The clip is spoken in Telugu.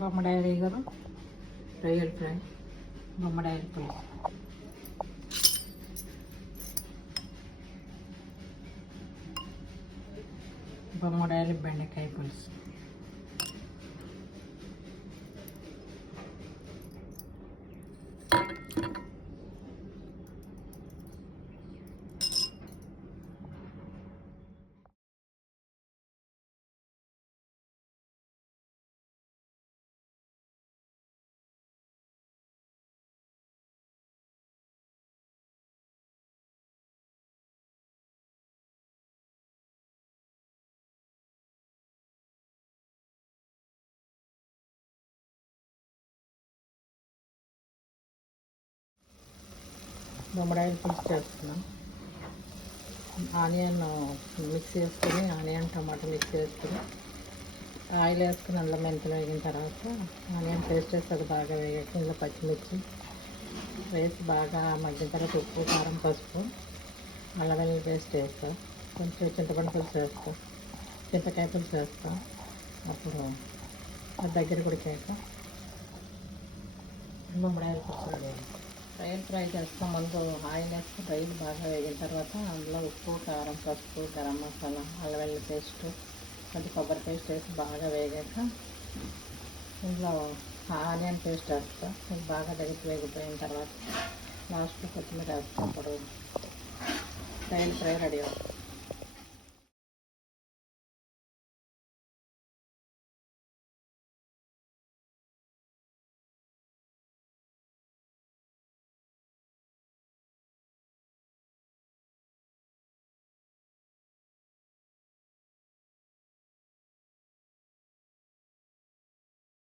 బొమ్మడాయలు గారు రొయ్యల ఫ్రై, బొమ్మడాయల పులుసు, బొమ్మడాయలు బెండకాయ పులుసు, బొమ్మడాయల పులుసు చేస్తున్నాం. ఆనియన్ మిక్స్ చేసుకొని, ఆనియన్ టమాటా మిక్స్ చేసుకొని ఆయిల్ వేసుకుని అందులో మెంతులు వేగిన తర్వాత ఆనియన్ పేస్ట్ వేసి అది బాగా వేగాక ఇందులో పచ్చిమిర్చి వేసి బాగా మగ్గిన తర్వాత ఉప్పు, కారం, పసుపు, అల్లం వెల్లుల్లి పేస్ట్ వేస్తాం. కొంచెం చింతపండు పులుసు వేస్తాం, చింతకాయ పులుసు వేస్తాం. అప్పుడు అది దగ్గర ఉడికాక బొమ్మడాయల పులుసు వేయాలి. రొయ్యలు ఫ్రై చేస్తాం. ముందు ఆయిల్ వేసుకుని రొయ్యలు బాగా వేగిన తర్వాత అందులో ఉప్పు, కారం, పసుపు, గరం మసాలా, అల్లం వెల్లుల్లి పేస్ట్, కొంచెం కొబ్బరి పేస్ట్ వేసి బాగా వేగాక ఇందులో ఆనియన్ పేస్ట్ వేస్తాం. ఇది బాగా దగ్గరికి వేగిపోయిన తర్వాత లాస్ట్లో కొత్తిమీర వేస్తాం. అప్పుడు రొయ్యలు ఫ్రై రెడీ అవుతుంది.